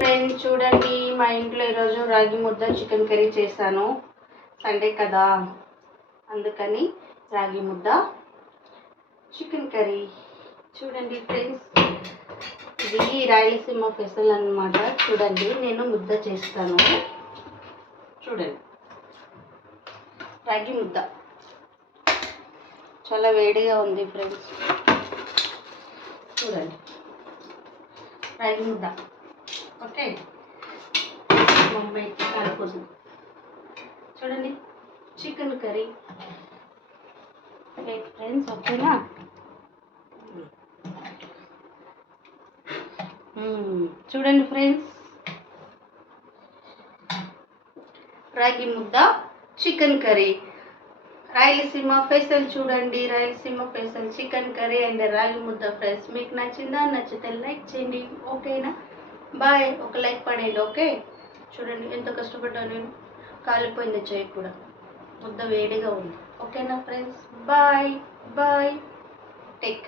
Friends చూడండి, మా ఇంట్లో ఈరోజు రాగి ముద్ద చికెన్ కర్రీ చేశాను. సండే కదా, అందుకని రాగి ముద్ద చికెన్ కర్రీ. చూడండి ఫ్రెండ్స్, ఇది రాయలసీమ స్పెషల్ అన్నమాట. చూడండి, నేను ముద్ద చేస్తాను. చూడండి, రాగి ముద్ద చాలా వేడిగా ఉంది ఫ్రెండ్స్. చూడండి, రాగి ముద్ద. ఓకే, బొంబాయి కారపూసం. చూడండి, చికెన్ కర్రీ. ఓకే ఫ్రెండ్స్, ఓకేనా? చూడండి ఫ్రెండ్స్, రాగి ముద్ద చికెన్ కర్రీ, రాయలసీమ స్పెషల్. చూడండి, Rayalaseema special chicken curry and ragi mudda. Friends, మీకు నచ్చిందా? నచ్చితే లైక్ చేయండి, ఓకేనా? బాయ్. ఒక లైక్ పడేయండి, ఓకే? చూడండి, ఎంత కష్టపడ్డా నేను, కాలిపోయింది చేయి కూడా, ముద్ద వేడిగా ఉంది. ఓకేనా ఫ్రెండ్స్? Bye bye, take.